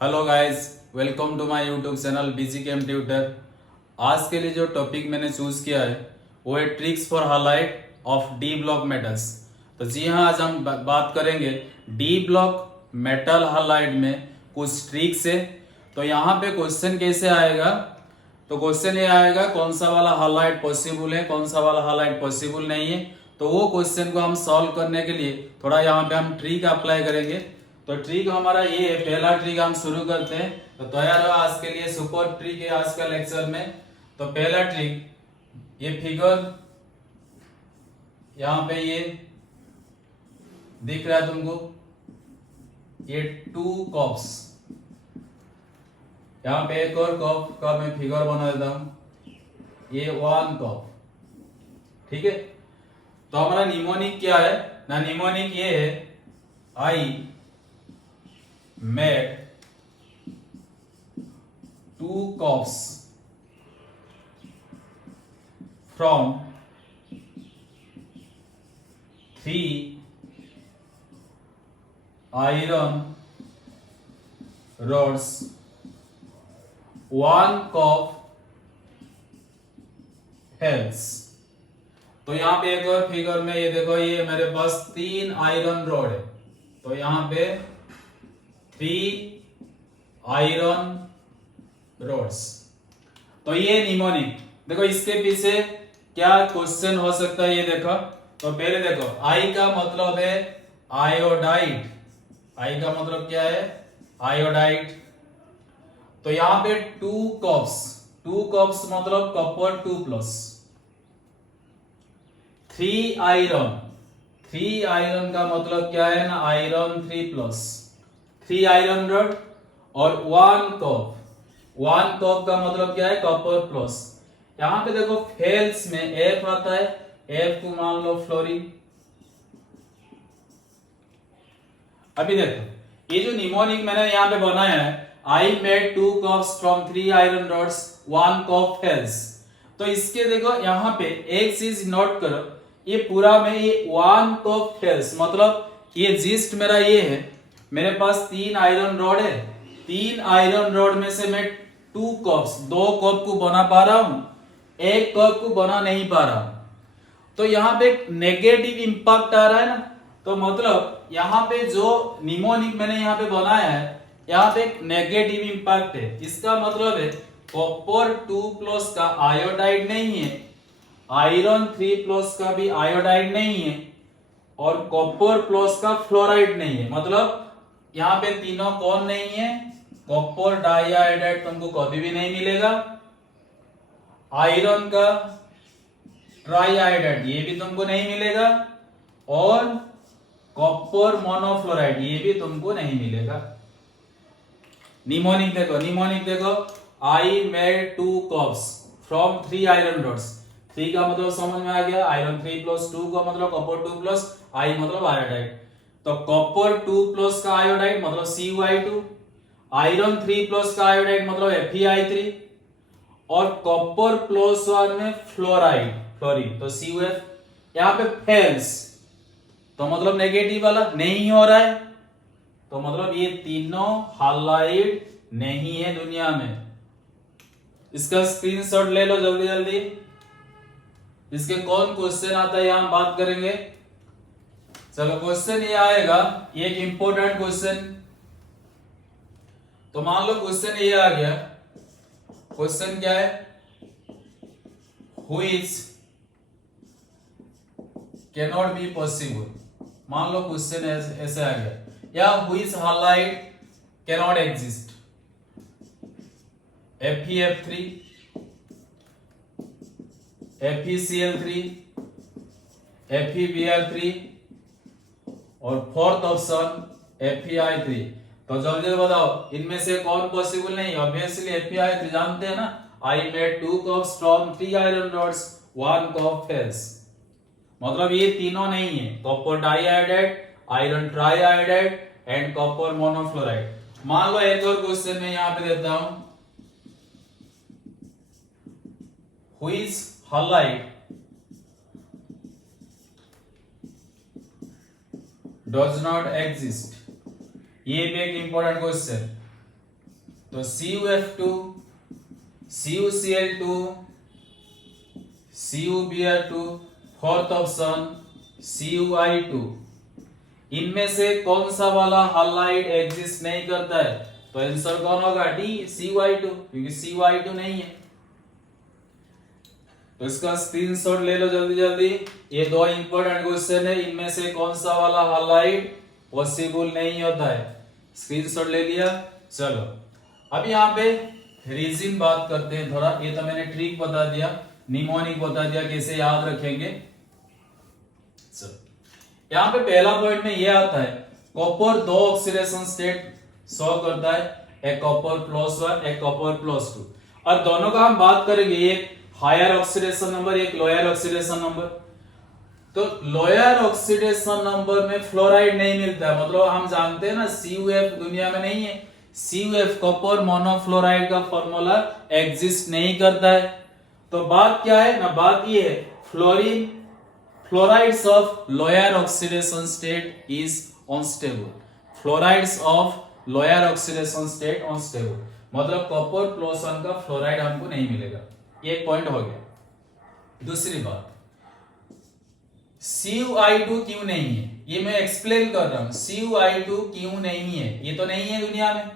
Hello guys, welcome to my YouTube channel BG chem tutor. आज के लिए जो टॉपिक मैंने चूज किया है वो है tricks for highlight of D block metals. तो जी हाँ, आज हम बात करेंगे डी ब्लॉक मेटल हाईलाइट में कुछ ट्रिक्स है। तो यहाँ पे क्वेश्चन कैसे आएगा, तो क्वेश्चन ये आएगा कौन सा वाला हाईलाइट पॉसिबल है, कौन सा वाला हाईलाइट पॉसिबल नहीं है। तो वो क्वेश्चन को हम सॉल्व करने के लिए थोड़ा यहाँ पे हम ट्रिक अप्लाई करेंगे। तो ट्रिक हमारा ये है, पहला ट्रिक हम शुरू करते हैं। तो तैयार हो आज के लिए सुपर ट्रिक है आज का लेक्चर में। तो पहला ट्रिक, ये फिगर यहाँ पे ये दिख रहा है तुमको, ये 2 कप्स, यहाँ पे एक और कप का मैं फिगर बना देता हूं, ये 1 कप। ठीक है, तो हमारा निमोनिक क्या है ना, निमोनिक ये है आई made 2 cups from 3 iron rods, 1 cup hells। तो यहाँ पे एक और फिगर में ये देखो, ये मेरे पास 3 आयरन रॉड है। तो यहाँ पे 3 आयरन रोड्स। तो ये निमोनिक, देखो इसके पीछे क्या क्वेश्चन हो सकता है ये देखो। तो पहले देखो, आई का मतलब है आयोडाइड, आई का मतलब क्या है आयोडाइड। तो यहां पे 2 कप्स, 2 कप्स मतलब कॉपर 2+, 3 आयरन, 3 आयरन का मतलब क्या है ना आयरन 3+, 3 आयरन रॉड और 1 कप, 1 कप का मतलब क्या है कॉपर प्लस। यहां पे देखो फेल्स में एफ आता है, एफ को मान लो फ्लोरीन। अभी देखो ये जो निमोनिक मैंने यहां पे बनाया है, आई made 2 cups from 3 iron rods 1 cup fails. तो इसके देखो यहाँ पे एक चीज नोट करो, ये पूरा में ये 1 कप फेल्स मतलब ये जिस्ट मेरा ये है, मेरे पास 3 आयरन रॉड है, 3 आयरन रॉड में से मैं 2 कप्स, 2 कप को बना पा रहा हूं, 1 कप को बना नहीं पा रहा हूं। तो यहाँ पे एक नेगेटिव इंपैक्ट आ रहा है ना। तो मतलब यहाँ पे जो निमोनिक मैंने यहाँ पे बनाया है, यहाँ पे एक नेगेटिव इंपैक्ट है। इसका मतलब है कॉपर 2+ का आयोडाइड नहीं है, आयरन 3+ का भी आयोडाइड नहीं है, और कॉपर प्लस का फ्लोराइड नहीं है। मतलब यहाँ पे तीनों कौन नहीं है, कॉपर डाइआयोडाइड तुमको कभी भी नहीं मिलेगा, आयरन का ट्राइआयोडाइड ये भी तुमको नहीं मिलेगा, और कॉपर मोनोफ्लोराइड ये भी तुमको नहीं मिलेगा। निमोनिक देखो, निमोनिक देखो, आई made 2 cups from 3 iron rods. 3 का मतलब समझ में आ गया, आयरन 3+, 2 का मतलब कॉपर 2+, आई मतलब आयोडाइड। तो कॉपर 2+ का आयोडाइड मतलब CuI2, आयरन 3+ का आयोडाइड मतलब FeI3, और कॉपर +1 में फ्लोराइड, फ्लोरीन तो CuF। यहाँ पे फेल्स तो मतलब नेगेटिव वाला नहीं हो रहा है, तो मतलब ये तीनों हाइलाइट नहीं है दुनिया में। इसका स्क्रीनशॉट ले लो जल्दी जल्दी। इसके कौन क्वेश्चन आता है यहां बात करेंगे। चलो क्वेश्चन ये आएगा, ये एक इंपॉर्टेंट क्वेश्चन। तो मान लो क्वेश्चन ये आ गया, क्वेश्चन क्या है, व्हिच कैनॉट बी पॉसिबल। मान लो क्वेश्चन ऐसे आ गया, या which highlight cannot exist, FeF3, FeCl3, FeBr3 और फोर्थ ऑप्शन FeI3। तो जल्दी बताओ इनमें से कौन पॉसिबल नहीं। ऑब्वियसली FeI3 जानते हैं ना, आई made 2 cups from 3 iron rods 1 cup fails. मतलब ये तीनों नहीं है, कॉपर डाइआयोडाइड, आयरन ट्राइआयोडाइड एंड कॉपर मोनोफ्लोराइड। मान लो एक और क्वेश्चन में यहां पे देता हूं, which highlight does not exist. ये भी एक इंपॉर्टेंट क्वेश्चन। तो CuF2, CuCl2, CuBr2, fourth option CuI2। इनमें से कौन सा वाला हालाइड एग्जिस्ट नहीं करता है? तो आंसर कौन होगा? डी, CuI2, क्योंकि CuI2 नहीं है। तो इसका स्क्रीनशॉट ले लो जल्दी जल्दी। ये दो इंपॉर्टेंट क्वेश्चन है, इनमें से कौन सा वाला हालाइड पॉसिबल नहीं होता है? स्क्रीनशॉट ले लिया। चलो अब यहाँ पे रीजन बात करते हैं थोड़ा। ये तो मैंने ट्रिक बता दिया, निमोनिक बता दिया कैसे याद रखेंगे। चलो यहाँ पे पहला पॉइंट में ये आता है, कॉपर दो ऑक्सीडेशन स्टेट शो करता है, एक कॉपर +1, एक कॉपर +2, और दोनों का हम बात करेंगे, एक हायर ऑक्सीडेशन नंबर, एक लोअर ऑक्सीडेशन नंबर। तो लोअर ऑक्सीडेशन नंबर में फ्लोराइड नहीं मिलता है, मतलब हम जानते हैं ना CuF दुनिया में नहीं है। CuF कॉपर मोनोफ्लोराइड का फॉर्मूला एग्जिस्ट नहीं करता है। तो बात क्या है ना, बात ये है fluorine fluorides of lower oxidation state is unstable, fluorides of lower oxidation state unstable, मतलब कॉपर +1 का फ्लोराइड हमको नहीं मिलेगा। ये एक पॉइंट हो गया। दूसरी बात, CuI2 क्यों नहीं है, ये मैं एक्सप्लेन कर रहा हूं। CuI2 क्यों नहीं है, ये तो नहीं है दुनिया में।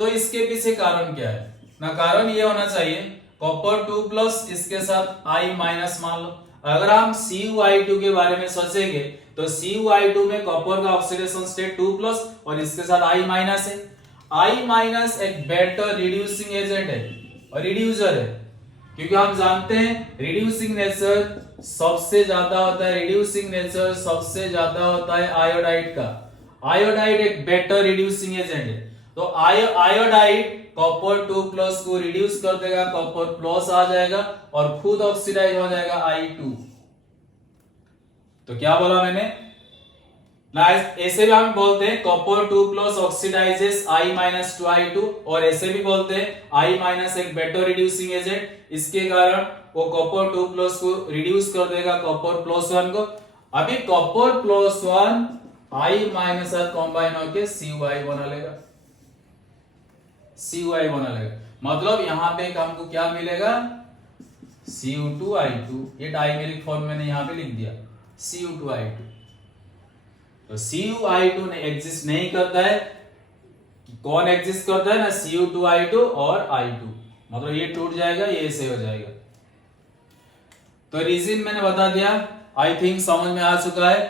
तो इसके पीछे कारण क्या है ना, कारण ये होना चाहिए कॉपर 2+, इसके साथ I- मान लो। अगर हम CuI2 के बारे में सोचेंगे तो CuI2 में कॉपर का ऑक्सीडेशन स्टेट 2+ और इसके साथ I- है। I- एक बेटर रिड्यूसिंग एजेंट है और रिड्यूसर है, क्योंकि हम जानते हैं रिड्यूसिंग नेचर सबसे ज्यादा होता है, रिड्यूसिंग नेचर सबसे ज्यादा होता है आयोडाइड का। आयोडाइड एक बेटर रिड्यूसिंग एजेंट है। तो आयोडाइड कॉपर 2+ को रिड्यूस कर देगा, कॉपर प्लस आ जाएगा और खुद ऑक्सीडाइज हो जाएगा I2। तो क्या बोला मैंने ना, ऐसे भी हम बोलते हैं copper 2+ oxidises I- to I2, और ऐसे भी बोलते हैं I- एक बेटर रिड्यूसिंग एजेंट, इसके कारण वो कॉपर 2+ को रिड्यूस कर देगा कॉपर +1 को। अभी कॉपर +1 I- साथ कंबाइन होकर CuI बना लेगा, CuI बना लेगा। मतलब यहां पे हमको क्या मिलेगा, Cu2I2। ये डाइमेरिक फॉर्म मैंने यहां पे लिख दिया Cu2I2। तो Cu2I2 ने एग्जिस्ट नहीं करता है, कौन एग्जिस्ट करता है ना, Cu2I2 और I2, मतलब ये टूट जाएगा, ये ऐसे हो जाएगा। तो रीजन मैंने बता दिया, आई थिंक समझ में आ चुका है।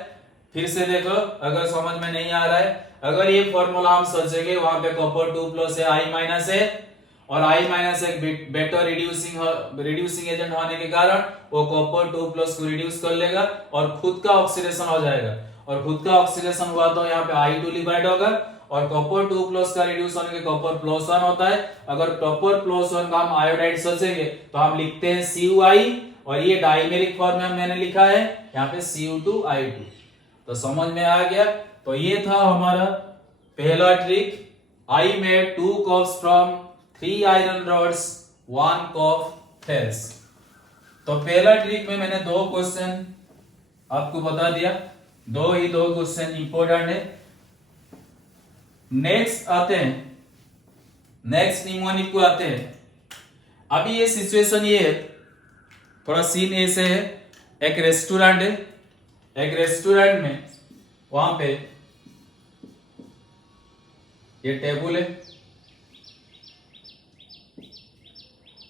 फिर से देखो अगर समझ में नहीं आ रहा है, अगर ये फॉर्मूला हम सोचेंगे, वहां पे कॉपर 2+ है, I- है, और I- एक बेटर रिड्यूसिंग एजेंट होने के कारण वो कॉपर 2+ को रिड्यूस कर लेगा और खुद का ऑक्सीडेशन हो जाएगा, और खुद का ऑक्सीडेशन हुआ तो यहाँ पे I2 डिवाइड होगा, और कॉपर 2+ का रिड्यूस होने के कॉपर +1 होता है। अगर कॉपर +1 का हम आयोडाइड सोचेंगे तो हम लिखते हैं Cui, और ये डाइमेरिक फॉर्म में मैंने लिखा है यहाँ पे Cu2I2। तो समझ में आ गया। तो ये था हमारा पहला trick, I made 2 cups from 3 iron rods, 1 cup hells। तो पहला ट्रिक में मैंने 2 क्वेश्चन आपको बता दिया, दो क्वेश्चन इंपॉर्टेंट है। नेक्स्ट आते हैं, नेक्स्ट निमोनिक को आते हैं। अभी ये सिचुएशन ये है, थोड़ा सीन ऐसे है, एक रेस्टोरेंट है, एक रेस्टोरेंट में वहां पे ये टेबल है,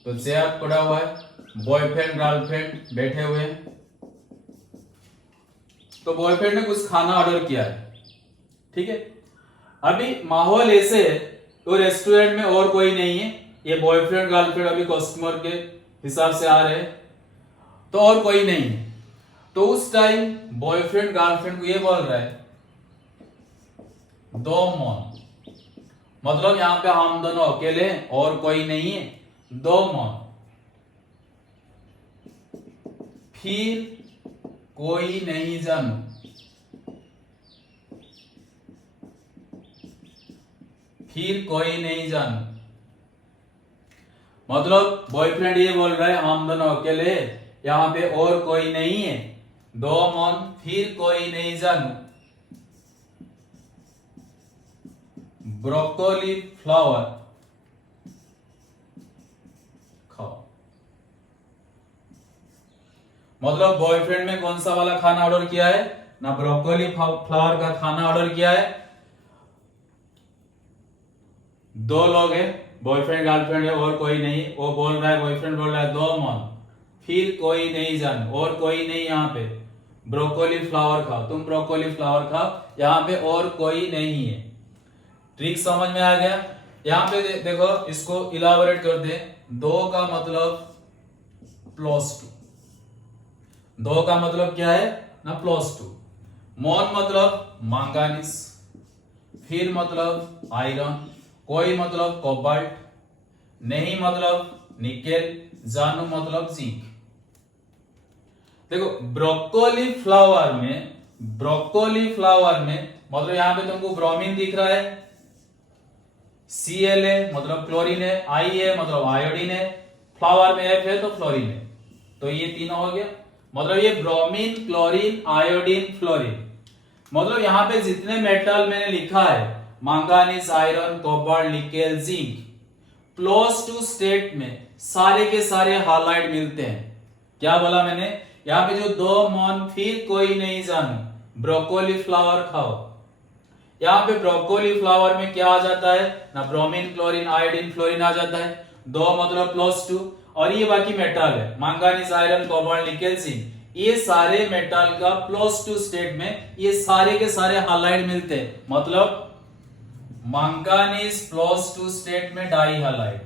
तो चेयर पड़ा हुआ है, बॉयफ्रेंड गर्लफ्रेंड बैठे हुए हैं। तो बॉयफ्रेंड ने कुछ खाना ऑर्डर किया है, ठीक है। अभी माहौल ऐसे है, तो रेस्टोरेंट में और कोई नहीं है, ये बॉयफ्रेंड गर्लफ्रेंड अभी कस्टमर के हिसाब से आ रहे हैं, तो और कोई नहीं है। तो उस टाइम बॉयफ्रेंड गर्लफ्रेंड को ये बोल रहा है, 2 मॉन, मतलब यहां पे हम दोनों अकेले हैं और कोई नहीं है, 2 मॉन। फिर कोई नहीं जानू, फिर कोई नहीं जानू, मतलब बॉयफ्रेंड ये बोल रहा है हम दोनों अकेले, यहां पे और कोई नहीं है, 2 मॉन, फिर कोई नहीं जानू। ब्रोकोली फ्लावर, मतलब बॉयफ्रेंड में कौन सा वाला खाना ऑर्डर किया है ना, ब्रोकोली फ्लावर का खाना ऑर्डर किया है। दो लोग हैं, बॉयफ्रेंड गर्लफ्रेंड है और कोई नहीं। वो बोल रहा है, बॉयफ्रेंड बोल रहा है दो मन, फिर कोई नहीं जान और कोई नहीं, यहाँ पे ब्रोकोली फ्लावर खाओ, तुम ब्रोकोली फ्लावर खाओ, यहाँ पे और कोई नहीं है। ट्रिक समझ में आ गया। यहाँ पे देखो, इसको इलाबोरेट करते हैं। दो का मतलब +2, दो का मतलब क्या है ना, +2। मोन मतलब मैंगनीज, फिर मतलब आयरन, कोई मतलब कोबाल्ट, नहीं मतलब निकेल, जानू मतलब जिंक। देखो ब्रोकोली फ्लावर में मतलब यहां पे तुमको ब्रोमीन दिख रहा है, Cl है मतलब क्लोरीन है, I है मतलब आयोडीन है, फ्लावर में F है तो फ्लोरीन है। तो ये तीनों हो गया। मतलब ये ब्रोमीन, क्लोरीन, आयोडीन, फ्लोरीन, मतलब यहाँ पे जितने मेटल मैंने लिखा है, manganese, iron, cobalt, nickel, zinc, +2 state में सारे के सारे हालाइड मिलते हैं। क्या बोला मैंने, यहाँ पे जो दो मन फिर कोई नहीं जानू, ब्रोकोली फ्लावर खाओ। यहाँ पे ब्रोकोली फ्लावर में क्या आ जाता है ना, ब्रोमीन, क्लोरीन, आयोडीन, फ्लोरीन आ जाता है। दो मतलब +2, और ये बाकी मेटल है, manganese, iron, cobalt, nickel, zinc, ये सारे मेटल का +2 स्टेट में ये सारे के सारे हालाइड मिलते हैं। मतलब मैंगनीज +2 स्टेट में डाई हालाइड।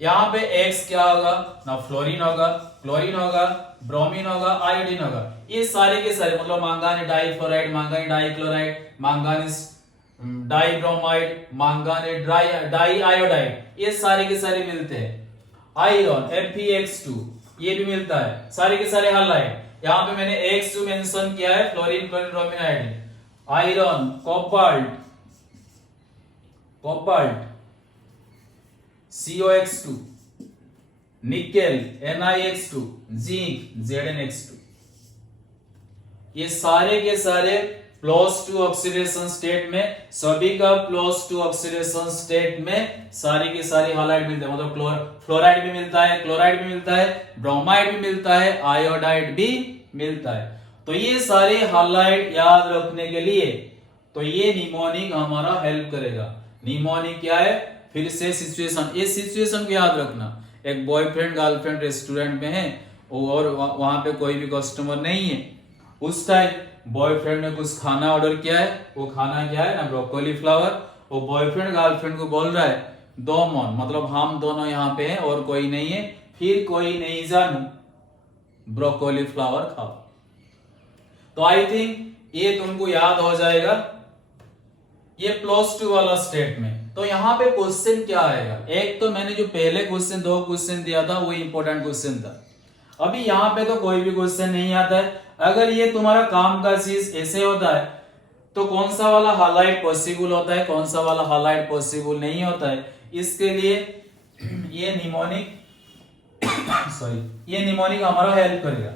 यहाँ पे X क्या होगा ना, फ्लोरीन होगा, क्लोरीन होगा, ब्रोमीन होगा, आयोडीन होगा, ये सारे के सारे मतलब manganese difluoride, manganese dichloride, manganese dibromide, manganese di iodide, ये सारे के सारे मिलते हैं। आयरन FeX2 ये भी मिलता है, सारे के सारे हालाइड। यहाँ पे मैंने X जो मेंशन किया है, fluorine, chlorine, bromine, iodine. Iron, cobalt COX2, nickel NiX2, zinc ZnX2, ये सारे के सारे +2 ऑक्सीडेशन स्टेट में, सभी का +2 ऑक्सीडेशन स्टेट में सारी की सारी हालाइड मिलते हैं। मतलब फ्लोराइड भी मिलता है, क्लोराइड भी मिलता है, ब्रोमाइड भी मिलता है, आयोडाइड भी मिलता है। तो ये सारे हालाइड याद रखने के लिए तो ये निमोनिक हमारा हेल्प करेगा। निमोनिक क्या है, फिर से सिचुएशन, ये सिचुएशन को याद रखना। एक बॉयफ्रेंड गर्लफ्रेंड रेस्टोरेंट में है और वहां पे कोई भी कस्टमर नहीं है। उस टाइम बॉयफ्रेंड ने कुछ खाना ऑर्डर किया है, वो खाना क्या है ना, ब्रोकोली फ्लावर। वो बॉयफ्रेंड गर्लफ्रेंड को बोल रहा है दो मन, मतलब हम दोनों यहाँ पे हैं और कोई नहीं है, फिर कोई नहीं जानू, ब्रोकोली फ्लावर खाओ। तो आई थिंक ये तुमको याद हो जाएगा, ये +2 वाला स्टेट में। तो यहाँ पे क्वेश्चन क्या आएगा, एक तो मैंने जो पहले क्वेश्चन 2 क्वेश्चन दिया था वो इंपॉर्टेंट क्वेश्चन था। अभी यहाँ पे तो कोई भी क्वेश्चन नहीं आता है। अगर ये तुम्हारा काम का चीज ऐसे होता है तो कौन सा वाला हालाइट पॉसिबल होता है, कौन सा वाला हालाइट पॉसिबल नहीं होता है, इसके लिए ये निमोनिक ये निमोनिक हमारा हेल्प करेगा।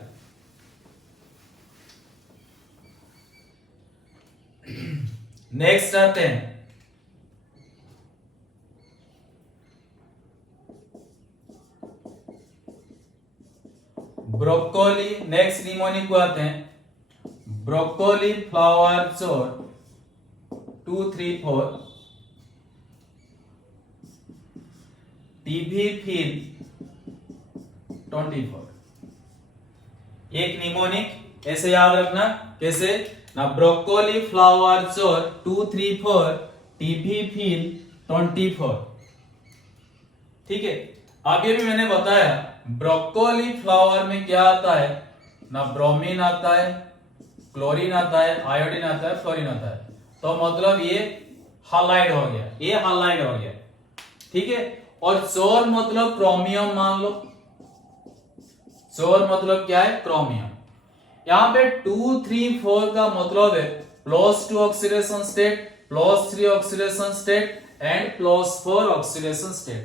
नेक्स्ट आते हैं, ब्रोकोली। नेक्स्ट निमोनिक को आते हैं, ब्रोकोली फ्लावर चोर 234, टीबी फिल 24। एक निमोनिक ऐसे याद रखना, कैसे ना, ब्रोकोली फ्लावर चोर 234, टीबी फिल 24। ठीक है, आगे भी मैंने बताया ब्रोकोली फ्लावर में क्या आता है ना, ब्रोमीन आता है, क्लोरीन आता है, आयोडीन आता है, फ्लोरीन आता है। तो मतलब ये हालाइड हो गया, ये हालाइड हो गया। ठीक है, और चोर मतलब क्रोमियम मान लो, चोर मतलब क्या है, क्रोमियम। यहां पे 2, 3, 4 का मतलब है +2 oxidation state, +3 oxidation state and +4 oxidation state.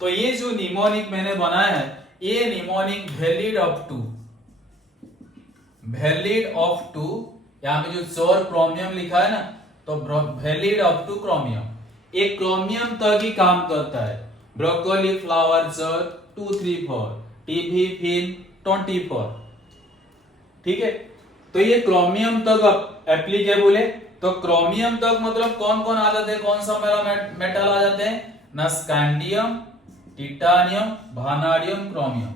तो ये जो निमोनिक मैंने बनाया है, ये निमोनिक वैलिड अप टू यहाँ पे जो चोर क्रोमियम लिखा है ना, तो वैलिड अप टू क्रोमियम, एक क्रोमियम तक ही काम करता है। ब्रोकोली फ्लावर चोर 234, टीबी फिल 24, ठीक है, तो ये क्रोमियम तक एप्लीकेबल है। तो क्रोमियम तक मतलब कौन कौन आ जाते हैं, कौन सा मेरा मेटल आ जाते हैं ना, स्कैंडियम, टिटानियम, वानाडियम, क्रोमियम।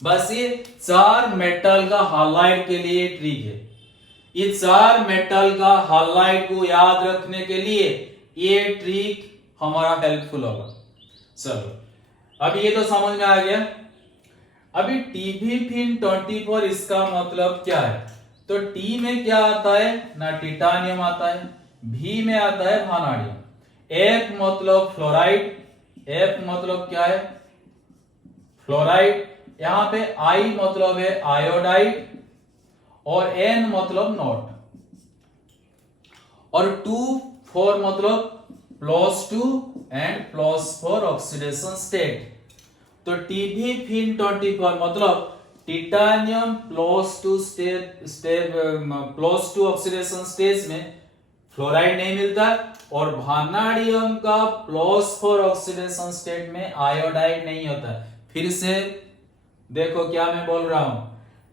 बस ये चार मेटल का हाइलाइट के लिए ट्रिक है। ये चार मेटल का हाइलाइट को याद रखने के लिए ये ट्रिक हमारा हेल्पफुल होगा। चलो अब ये तो समझ में आ गया। अभी TB-24 इसका मतलब क्या है, तो टी में क्या आता है ना, टिटानियम आता है, भी में आता है वानाडियम, एफ मतलब फ्लोराइड, एफ मतलब क्या है फ्लोराइड, यहां पे आई मतलब है आयोडाइड, और एन मतलब नॉट, और 2,4 मतलब +2 एंड +4 ऑक्सीडेशन स्टेट। तो TB-24 मतलब टिटानियम +2 ऑक्सीडेशन स्टेज में फ्लोराइड नहीं मिलता, और वानाडियम का +4 ऑक्सीडेशन स्टेट में आयोडाइड नहीं होता। फिर से देखो क्या मैं बोल रहा हूं,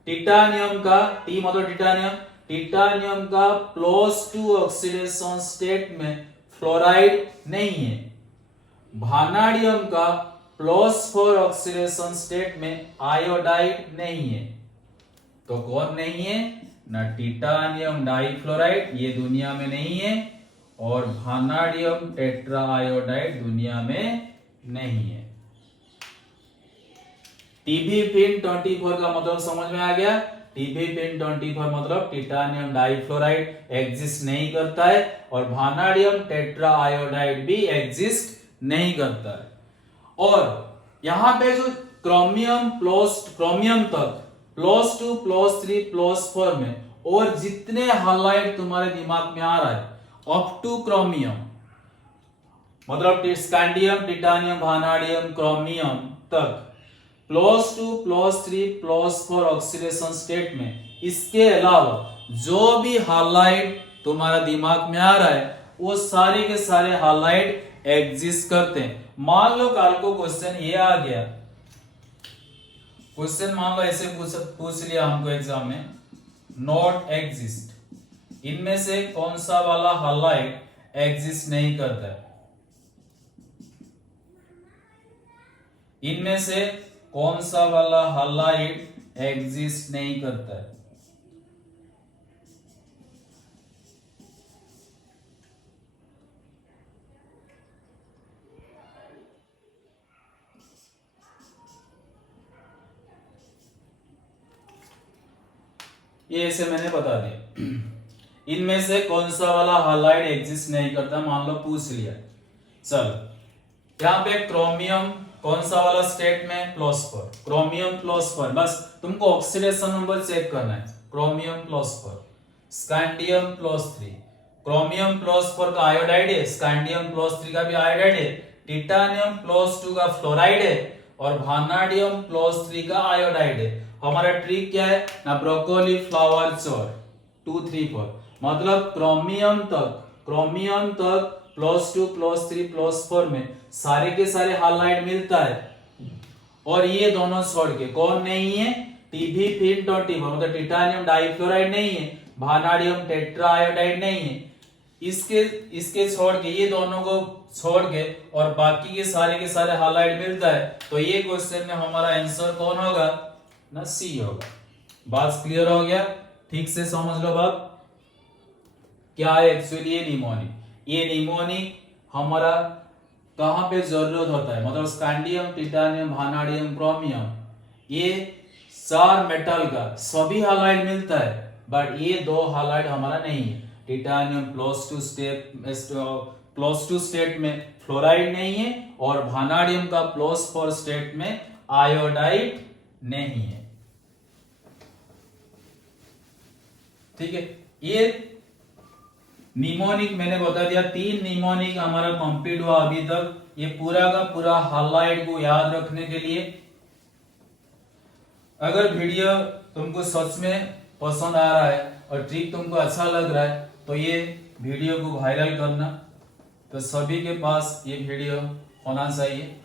टिटानियम का टी मतलब टिटानियम, टिटानियम का +2 ऑक्सीडेशन स्टेट में फ्लोराइड नहीं है, वानाडियम का +4 ऑक्सीडेशन स्टेट में आयोडाइड नहीं है। तो कौन नहीं है ना, टिटानियम डाइफ्लोराइड ये दुनिया में नहीं है, और वानाडियम टेट्रा आयोडाइड दुनिया में नहीं है। TB-24 का मतलब समझ में आ गया। TB-24 मतलब टिटानियम डाइफ्लोराइड एग्जिस्ट नहीं करता है, और वानाडियम टेट्रा आयोडाइड भी एग्जिस्ट नहीं करता है। और यहां पे जो क्रोमियम तक +2 +3 +4 में और जितने हाइलाइट तुम्हारे दिमाग में आ रहा है अप टू क्रोमियम, मतलब स्कैंडियम, टिटानियम, वानाडियम, क्रोमियम तक +2 +3 +4 ऑक्सीडेशन स्टेट में, इसके अलावा जो भी हाइलाइट तुम्हारा दिमाग में आ रहा है वो सारे के सारे हाइलाइट एग्जिस्ट करते हैं। मान लो कल को क्वेश्चन ये आ गया, क्वेश्चन मान लो ऐसे पूछ लिया हमको एग्जाम में, नॉट एग्जिस्ट, इनमें से कौन सा वाला हाइलाइट एग्जिस्ट नहीं करता है, इनमें से कौन सा वाला हाइलाइट एग्जिस्ट नहीं करता है। ये ऐसे मैंने बता दिया, इनमें से कौन सा वाला हाइलाइट एग्जिस्ट नहीं करता, मान लो पूछ लिया। चलो यहां पे क्रोमियम कौन सा वाला स्टेट में, +4, क्रोमियम +4, बस तुमको ऑक्सीडेशन नंबर चेक करना है, क्रोमियम +4, स्कैंडियम +3, क्रोमियम +4 का आयोडाइड है, स्कैंडियम +3 का भी आयोडाइड है, टिटानियम +2 का फ्लोराइड है, और वानाडियम +3 का आयोडाइड है। हमारा ट्रिक क्या है ना, ब्रोकोली फ्लावर चोर 2 3 4, मतलब क्रोमियम तक +2 +3 +4 में सारे के सारे हाइलाइट मिलता है, और ये दोनों छोड़ के कौन नहीं है, TB-24 मतलब टिटानियम डाइफ्लोराइड नहीं है, वानाडियम टेट्रा आयोडाइड नहीं है, इसके छोड़ के, ये दोनों को छोड़ के और बाकी के सारे हाइलाइट मिलता है। तो ये क्वेश्चन में हमारा आंसर कौन होगा ना, सी होगा। बात क्लियर हो गया, ठीक से समझ लो बात क्या है एक्चुअली। ये निमोनिक हमारा कहां पे जरूरत होता है, मतलब स्कैंडियम, टिटानियम, वानाडियम, क्रोमियम, ये 4 मेटल का सभी हाइलाइट मिलता है, बट ये 2 हाइलाइट हमारा नहीं है। टिटानियम +2 स्टेट में फ्लोराइड नहीं है, और वानाडियम का +4 स्टेट में आयोडाइड नहीं है। ठीक है, ये निमोनिक मैंने बता दिया, 3 निमोनिक हमारा कंप्लीट हुआ अभी तक। ये पूरा का पूरा हाइलाइट को याद रखने के लिए, अगर वीडियो तुमको सच में पसंद आ रहा है और ट्रिक तुमको अच्छा लग रहा है तो ये वीडियो को वायरल करना, तो सभी के पास ये वीडियो होना चाहिए।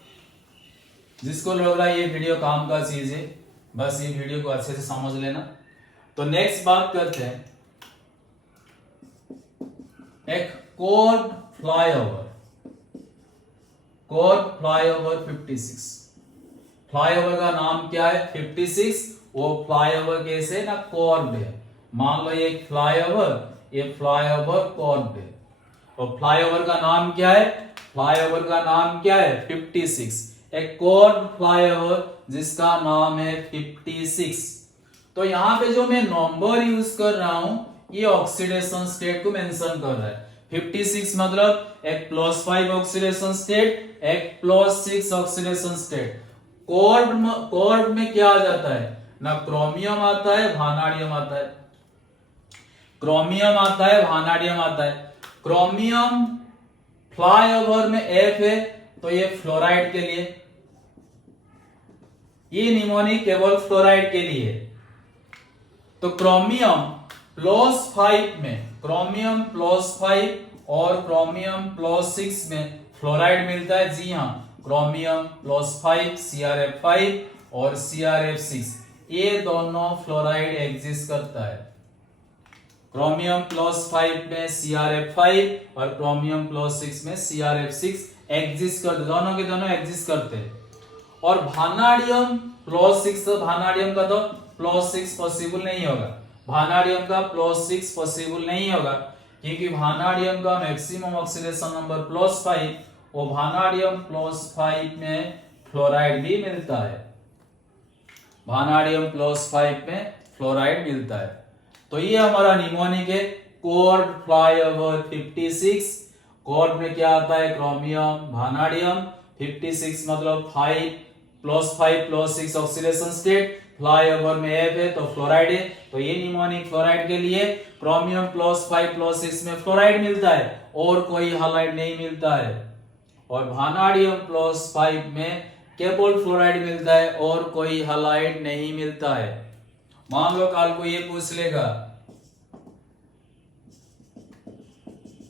जिसको लग रहा है ये वीडियो काम का चीज है, बस ये वीडियो को अच्छे से समझ लेना। तो नेक्स्ट बात करते हैं एक कोर्ड फ्लाईओवर 56। फ्लाईओवर का नाम क्या है 56। वो फ्लाईओवर कैसे ना कॉर्ड है। मान लो ये फ्लाईओवर, ये फ्लाईओवर कॉर्ड है। और फ्लाईओवर का नाम क्या है, फ्लाईओवर का नाम क्या है 56। एक कॉर्ड फ्लाईओवर जिसका नाम है 56। तो यहां पे जो मैं नंबर यूज कर रहा हूं ये ऑक्सीडेशन स्टेट को मेंशन कर रहा है। 56 मतलब एक +5 ऑक्सीडेशन स्टेट, एक +6 ऑक्सीडेशन स्टेट। कॉर्ड में क्या आ जाता है ना, क्रोमियम आता है, वानाडियम आता है। क्रोमियम आता है, वानाडियम आता है। क्रोमियम फ्लाईओवर में F है तो ये फ्लोराइड के लिए, ये निमोनिक केवल फ्लोराइड के लिए। तो क्रोमियम +5 में, क्रोमियम +5 और क्रोमियम +6 में फ्लोराइड मिलता है। जी हाँ, क्रोमियम +5 CrF5 और CrF6 ये दोनों फ्लोराइड एग्जिस्ट करता है। क्रोमियम +5 में CrF5 और क्रोमियम +6 में CrF6 एग्जिस्ट करते, दोनों के दोनों एग्जिस्ट करते हैं। और वानाडियम +6, तो वानाडियम का तो +6 पॉसिबल नहीं होगा। वानाडियम का +6 पॉसिबल नहीं होगा क्योंकि वानाडियम का मैक्सिमम ऑक्सीडेशन नंबर +5, वो वानाडियम +5 में फ्लोराइड भी मिलता है। वानाडियम +5 में फ्लोराइड मिलता है। तो ये हमारा निमोनिक है कॉर्ड फ्लाईओवर 56। कॉर्ड में क्या आता है, क्रोमियम, वानाडियम। 56 मतलब 5 +6 ऑक्सीडेशन स्टेट। फ्लाईओवर में F है तो फ्लोराइड है, तो ये निमोनिक फ्लोराइड के लिए। क्रोमियम +5 +6 में फ्लोराइड मिलता है और कोई हालाइड नहीं मिलता है। और वानाडियम +5 में केवल फ्लोराइड मिलता है और कोई हालाइड नहीं मिलता है। मान लो कल को ये पूछ लेगा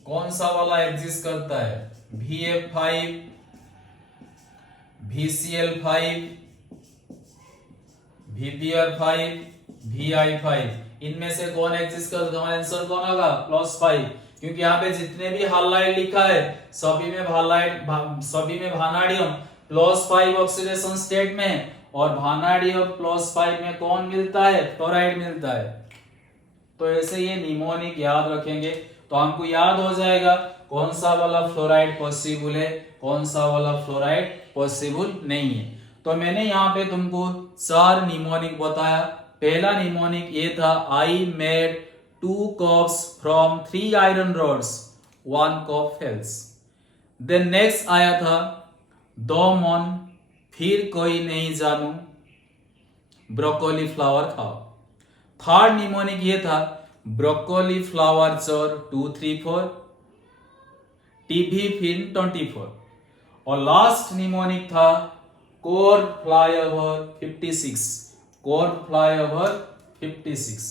कौन सा वाला एग्जिस्ट करता है, VF5, VCl5, VPr5, VI5, इनमें से कौन एग्जिस्ट करता है? हमारा आंसर कौन होगा +5, क्योंकि यहाँ पे जितने भी हालाइड लिखा है सभी में वानाडियम +5 ऑक्सीडेशन स्टेट में, और वानाडियम +5 में कौन मिलता है, फ्लोराइड मिलता है। तो ऐसे ये निमोनिक याद रखेंगे तो हमको याद हो जाएगा कौन सा वाला फ्लोराइड पॉसिबल है, कौन सा वाला फ्लोराइड पॉसिबल नहीं है। तो मैंने यहाँ पे तुमको 4 निमोनिक बताया। पहला निमोनिक ये था, I made 2 cups from 3 iron rods, 1 cup fails. Then next आया था 2 मन फिर कोई नहीं जानू, ब्रोकोली फ्लावर खाओ। थर्ड निमोनिक ये था, ब्रोकोली फ्लावर चोर 2, 3, 4, टीवी फिन 24। और लास्ट निमोनिक था कॉर्ड फ्लाईओवर 56, कॉर्ड फ्लाईओवर 56।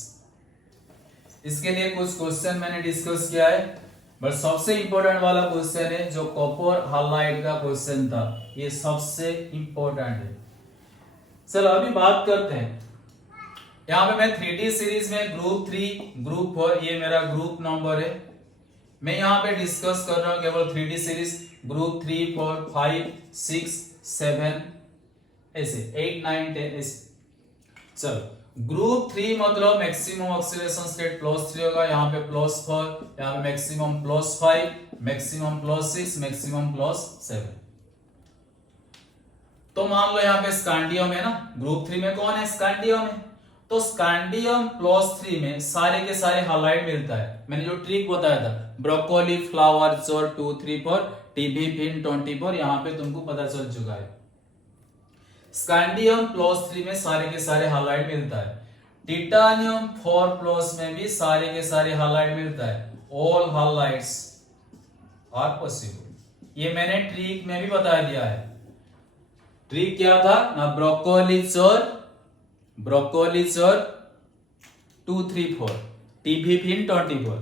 इसके लिए कुछ क्वेश्चन मैंने डिस्कस किया है, बट सबसे इंपॉर्टेंट वाला क्वेश्चन है जो कॉपर हालाइड का क्वेश्चन था, ये सबसे इंपॉर्टेंट है। चलो अभी बात करते हैं। यहाँ पे मैं 3D सीरीज में ग्रुप 3, ग्रुप 4, ये मेरा ग्रुप नंबर है। मैं यहाँ पे डिस्कस कर रहा हूँ केवल 3D सीरीज, ग्रुप 3, 4, 5, 6, 7, ऐसे 8, 9, 10 ऐसे। चलो ग्रुप 3 मतलब मैक्सिमम ऑक्सीडेशन स्टेट +3 होगा, यहाँ पे +4, यहाँ पे मैक्सिमम +5, मैक्सिमम +6, मैक्सिमम +7। तो मान लो यहाँ पे स्कैंडियम है ना, ग्रुप 3 में कौन है, स्कैंडियम है। तो स्कैंडियम +3 में सारे के सारे हालाइड मिलता है। मैंने जो ट्रिक बताया था, ब्रोकोली फ्लावर चोर 2, 3, 4, टीवी फिन 24, यहाँ पे तुमको पता चल चुका है। स्कैंडियम +3 में सारे के सारे हालाइड मिलता है। टिटानियम 4+ में भी सारे के सारे हालाइड मिलता है। ऑल हालाइड्स आर पॉसिबल, ये मैंने ट्रिक में भी बता दिया है। ट्रिक क्या था ना, ब्रोकोली चोर 2, 3, 4, टीवी फिन 24।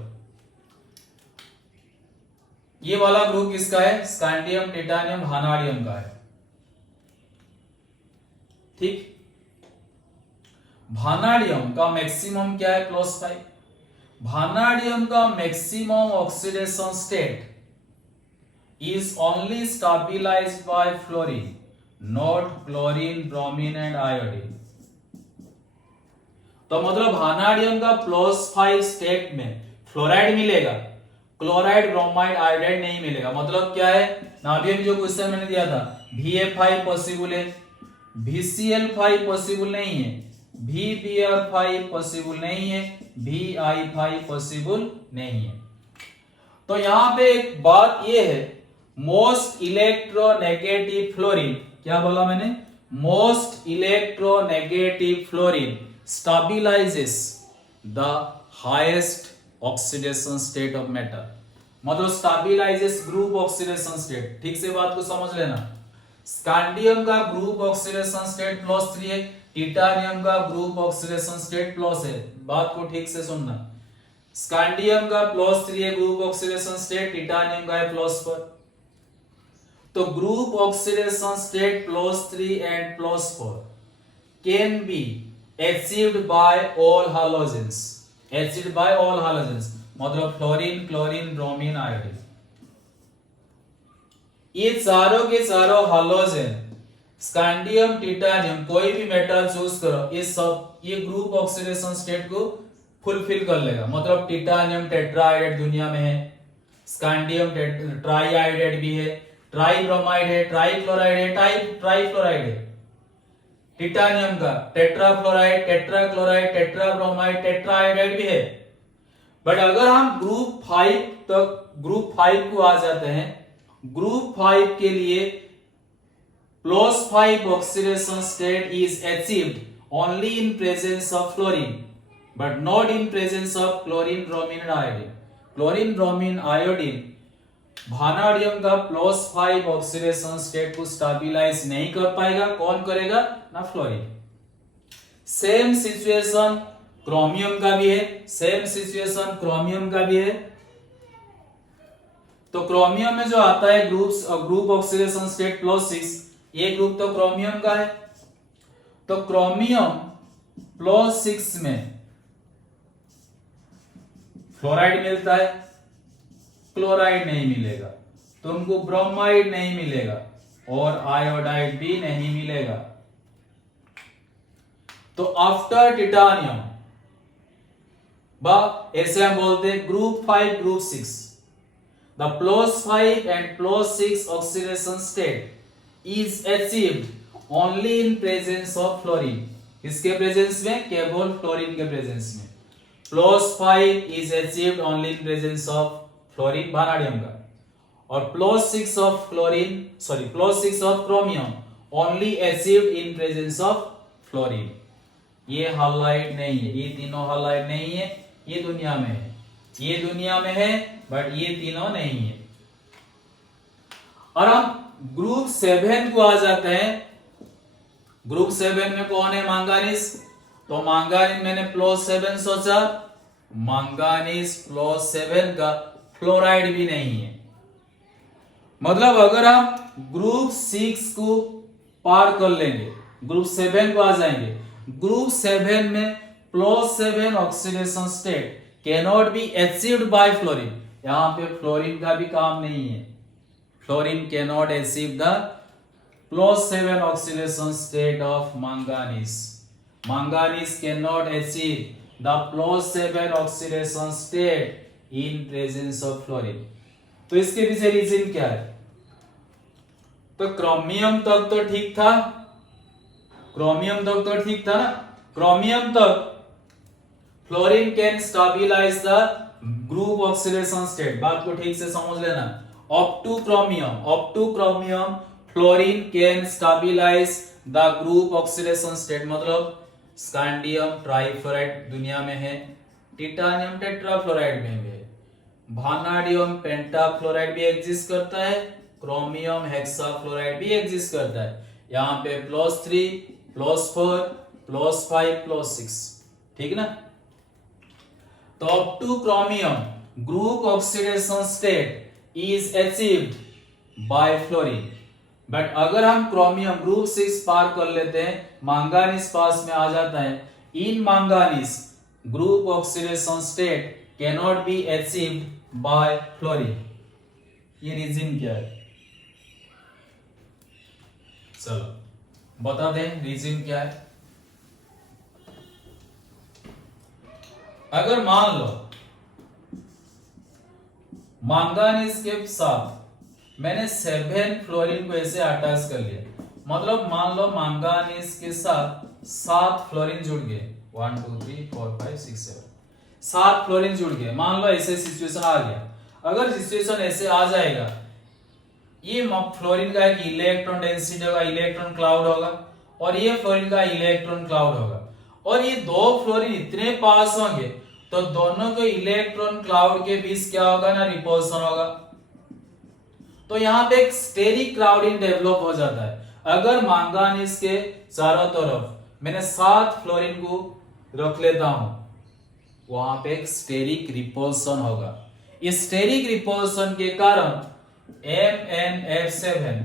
ये वाला ग्रुप किसका है, स्कैंडियम, टिटानियम, वानाडियम का है। ठीक। भानाडियम का मैक्सिमम क्या है? +5। भानाडियम का maximum oxidation state is only stabilized by fluorine, not chlorine, bromine and iodine. तो मतलब भानाडियम का +5 स्टेट में फ्लोराइड मिलेगा, क्लोराइड, ब्रोमाइड, आयोडाइड नहीं मिलेगा। मतलब क्या है? नाभिक जो क्वेश्चन मैंने दिया था, VA5 पॉसिबल है, VCl5 पॉसिबल नहीं है, VBr5 पॉसिबल नहीं है, VI5 पॉसिबल नहीं है। तो यहां पे एक बात ये है, मोस्ट इलेक्ट्रोनेगेटिव फ्लोरीन, क्या बोला मैंने? Most electronegative fluorine stabilises the highest oxidation state of metal. मतलब स्टेबलाइजेस ग्रुप ऑक्सीडेशन स्टेट। ठीक से बात को समझ लेना। स्कैंडियम का ग्रुप ऑक्सीडेशन स्टेट +3 है, टिटानियम का ग्रुप ऑक्सीडेशन स्टेट प्लस है। बात को ठीक से सुनना। स्कैंडियम का +3 है ग्रुप ऑक्सीडेशन स्टेट, टिटानियम का है +4। तो group oxidation state +3 and +4 can be achieved by all halogens, achieved by all halogens मतलब फ्लोरीन, क्लोरीन, ब्रोमीन, आयोडीन, ये चारों के चारों हालोजन, स्कैंडियम, टिटानियम, कोई भी मेटल चूज करो, ये सब ये ग्रुप ऑक्सीडेशन स्टेट को फुलफिल कर लेगा। मतलब टिटानियम टेट्राआयोडाइड दुनिया में है, स्कैंडियम ट्राईआयोडाइड भी है, ट्राई ब्रोमाइड है, ट्राई क्लोराइड है, ट्राई फ्लोराइड है। टिटानियम का tetra fluoride, tetra chloride, tetra bromide, tetra iodide भी है। बट अगर हम ग्रुप 5 तक, ग्रुप 5 को आ जाते हैं, ग्रुप 5 के लिए +5 oxidation state is achieved only in presence of fluorine but not in presence of chlorine, bromine and iodine. Chlorine, bromine, iodine vanadium का +5 ऑक्सीडेशन स्टेट को स्टेबलाइज नहीं कर पाएगा। कौन करेगा? ना फ्लोरीन। सेम सिचुएशन क्रोमियम का भी है, सेम सिचुएशन क्रोमियम का भी है। तो क्रोमियम में जो आता है ग्रुप ऑक्सीडेशन स्टेट +6, ये ग्रुप तो क्रोमियम का है। तो क्रोमियम +6 में फ्लोराइड मिलता है, क्लोराइड नहीं मिलेगा, तुमको ब्रोमाइड नहीं मिलेगा और आयोडाइड भी नहीं मिलेगा। तो आफ्टर टिटानियम ऐसे हम बोलते हैं group 5, group 6, the +5 and +6 oxidation state is achieved only in presence of fluorine. किसके प्रेजेंस में? केवल फ्लोरीन के प्रेजेंस में। +5 is achieved only in presence of fluorine, vanadium का, और +6 of chlorine, sorry +6 of chromium only achieved in presence of fluorine. ये halide नहीं है, ये तीनों हालाइड नहीं है, ये दुनिया में है, ये दुनिया में है बट ये तीनों नहीं है। और हम ग्रुप 7 को आ जाते हैं। ग्रुप 7 में कौन है? मांगानीज। तो मांगानीज मैंने +7 सोचा, मांगानीज +7 का फ्लोराइड भी नहीं है। मतलब अगर हम ग्रुप 6 को पार कर लेंगे, ग्रुप 7 को आ जाएंगे, ग्रुप 7 में +7 oxidation state cannot be achieved by fluorine. यहां पे फ्लोरीन का भी काम नहीं है। Fluorine cannot achieve the +7 oxidation state of manganese. Manganese cannot achieve the +7 oxidation state in presence of fluorine. तो इसके पीछे रीजन क्या है? तो क्रोमियम तक तो ठीक था, क्रोमियम तक तो ठीक था ना। क्रोमियम तक fluorine can stabilise the group oxidation state. बात को ठीक से समझ लेना। Up to chromium fluorine can stabilise the group oxidation state. मतलब स्कैंडियम ट्राइफ्लोराइड दुनिया में है, टिटानियम टेट्राफ्लोराइड में भी है, भानाडियम पेंटाफ्लोराइड भी एग्जिस्ट करता है, क्रोमियम हेक्साफ्लोराइड भी एग्जिस्ट करता है। यहाँ पे +3, +4, +5, +6, ठीक ना। तो up to chromium group oxidation state is achieved by fluorine. But अगर हम क्रोमियम ग्रुप 6 पार कर लेते हैं, मैंगनीज पास में आ जाता है, इन manganese group oxidation state cannot be achieved by fluorine। ये रीजन क्या है, चलो बता दें रीजन क्या है। अगर मान लो मैंगनीज के साथ मैंने 7 फ्लोरीन को ऐसे अटैच कर लिया, मतलब मान लो मैंगनीज के साथ 7 फ्लोरीन जुड़ गए, 1 2 3 4 5 6 7 7 फ्लोरीन जुड़ गए। मान लो ऐसे सिचुएशन आ गया, अगर सिचुएशन ऐसे आ जाएगा, ये फ्लोरीन का एक इलेक्ट्रॉन डेंसिटी होगा, इलेक्ट्रॉन क्लाउड होगा, और ये फ्लोरीन का इलेक्ट्रॉन क्लाउड होगा, और ये दो फ्लोरीन इतने पास होंगे तो दोनों के इलेक्ट्रॉन क्लाउड के बीच क्या होगा ना, रिपल्सन होगा। तो यहाँ पे एक स्टेरिक क्राउडिंग डेवलप हो जाता है। अगर मैंगनीज के चारों तरफ मैंने 7 फ्लोरीन को रख लेता हूं, वहां पे एक स्टेरिक रिपल्सन होगा। इस स्टेरिक रिपल्सन के कारण MnF7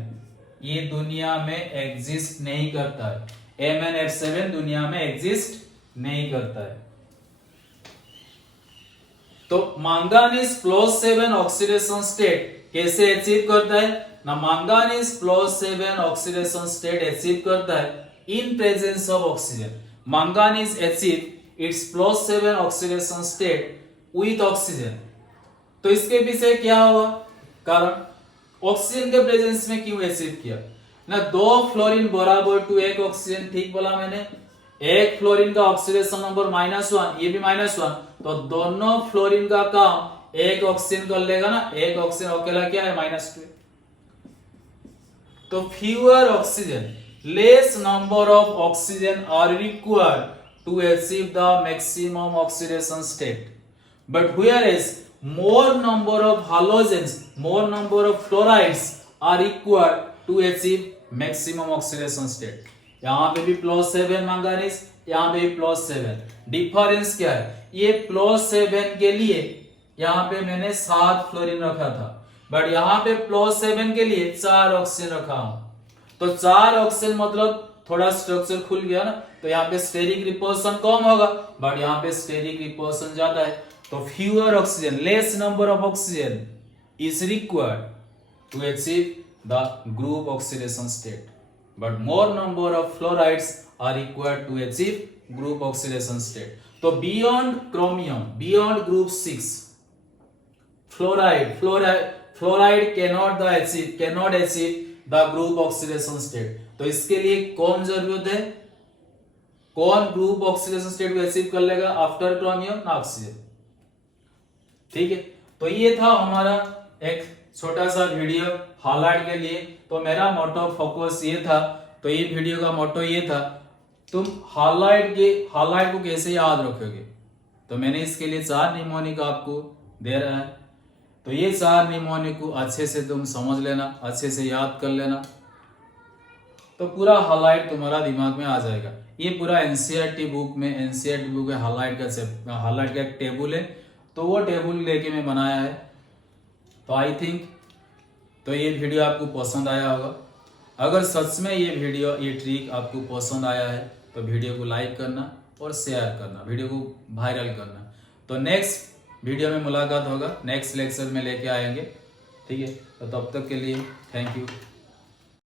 ये दुनिया में एग्जिस्ट नहीं करता है। MnF7 दुनिया में एग्जिस्ट नहीं करता है। तो मैंगनीज +7 ऑक्सीडेशन स्टेट कैसे अचीव करता है ना, मैंगनीज +7 ऑक्सीडेशन स्टेट अचीव करता है इन presence of oxygen. Manganese achieve it's +7 oxidation state with oxygen. तो इसके पीछे क्या हुआ कारण, ऑक्सीजन के प्रेजेंस में क्यों अचीव किया ना, 2 फ्लोरीन बराबर टू 1 ऑक्सीजन, ठीक बोला मैंने। एक फ्लोरीन का ऑक्सीडेशन नंबर -1, ये भी -1, तो दोनों फ्लोरीन का काम एक ऑक्सीजन कर लेगा ना, एक ऑक्सीजन अकेला क्या है -2। तो fewer oxygen, less number of oxygen are required to achieve the maximum oxidation state, but whereas more number of halogens, more number of fluorides are required to achieve maximum oxidation state। यहाँ पे भी +7 manganese, यहाँ पे भी +7। Difference क्या है, ये +7 के लिए यहाँ पे मैंने 7 फ्लोरीन रखा था, बट यहाँ पे +7 के लिए 4 ऑक्सीजन रखा हूं। तो 4 ऑक्सीजन मतलब थोड़ा स्ट्रक्चर खुल गया ना, तो यहाँ पे स्टेरिक रिपल्सन कम होगा, बट यहाँ पे स्टेरिक रिपल्सन ज्यादा है। तो fewer oxygen, less number of oxygen is required to achieve the group oxidation state, but more number of fluorides are required to achieve group oxidation state। तो beyond chromium, beyond group 6, fluoride cannot achieve the group oxidation state। तो इसके लिए कौन जरूरत है, कौन group oxidation state को achieve कर लेगा आफ्टर क्रोमियम ना, ऑक्सीजन। ठीक है, तो ये था हमारा एक छोटा सा वीडियो हाइलाइट के लिए। तो मेरा मोटो फोकस ये था, तो ये वीडियो का मोटो ये था, तुम हाइलाइट को कैसे याद रखोगे। तो मैंने इसके लिए 4 निमोनिक आपको दे रहा है, तो ये 4 निमोनिक को अच्छे से तुम समझ लेना, अच्छे से याद कर लेना, तो पूरा हाइलाइट तुम्हारा दिमाग में आ जाएगा। ये पूरा एनसीईआरटी बुक में हाइलाइट का एक टेबल है, तो वो टेबल लेके मैं बनाया है। तो आई थिंक तो ये वीडियो आपको पसंद आया होगा। अगर सच में ये ट्रिक आपको पसंद आया है तो वीडियो को लाइक करना और शेयर करना, वीडियो को वायरल करना। तो नेक्स्ट वीडियो में मुलाकात होगा, नेक्स्ट लेक्चर में लेके आएंगे। ठीक है, तो तब तक के लिए थैंक यू।